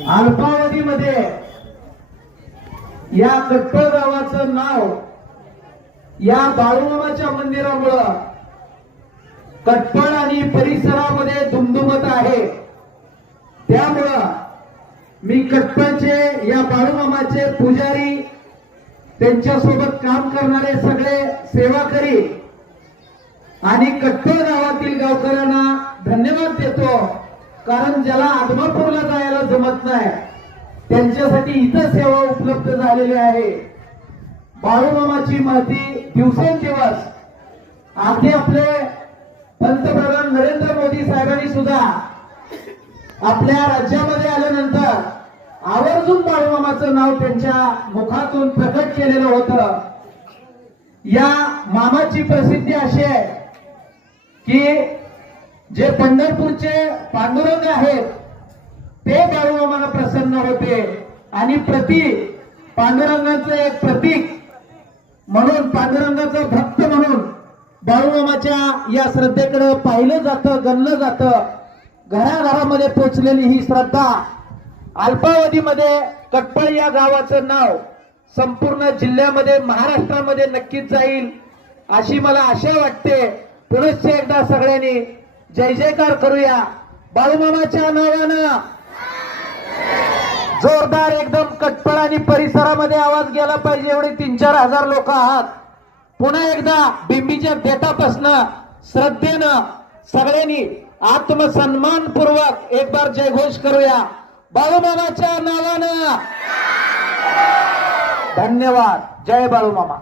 अल्पावधीमध्ये या कट्टळ गावाचं नाव या बाळूमामाच्या मंदिरामुळं कटपळ आणि परिसरामध्ये दुमदुमत आहे. त्यामुळं मी कटपळचे या बाळूमामाचे पुजारी त्यांच्यासोबत काम करणारे सगळे सेवाकरी आणि कट्टळ गावातील गावकऱ्यांना धन्यवाद कारण ज्याला आदमापूरला जायला जमत नाही त्यांच्यासाठी इथं सेवा उपलब्ध झालेली आहे. बाळूमामाची माती दिवसेंदिवस आधी आपले पंतप्रधान नरेंद्र मोदी साहेबांनी सुद्धा आपल्या राज्यामध्ये आल्यानंतर आवर्जून बाळूमामाचं नाव त्यांच्या मुखातून प्रकट केलेलं होतं. या मामाची प्रसिद्धी अशी आहे की जे पंढरपूरचे पांडुरंग आहेत ते बाळूमामाला प्रसन्न होते. आणि प्रति पांडुरंगाचं एक प्रतीक म्हणून पांडुरंगाचं भक्त म्हणून बाळूमामाच्या या श्रद्धेकडे पाहिलं जातं गणलं जातं. घराघरामध्ये पोचलेली ही श्रद्धा अल्पावधीमध्ये कटपळ या गावाचं नाव संपूर्ण जिल्ह्यामध्ये महाराष्ट्रामध्ये नक्कीच जाईल अशी मला आशा वाटते. पुनश्च एकदा सगळ्यांनी जय जयकार करूया. बाळूमामाच्या नावानं. जोरदार एकदम कटपळ आणि परिसरामध्ये आवाज गेला पाहिजे एवढे तीन चार हजार लोक आहात. पुन्हा एकदा बिंबीच्या बेटापासनं श्रद्धेनं सगळ्यांनी आत्मसन्मानपूर्वक एक बार जयघोष करूया. बाळूमामाच्या नावानं. धन्यवाद. जय बाळूमामा.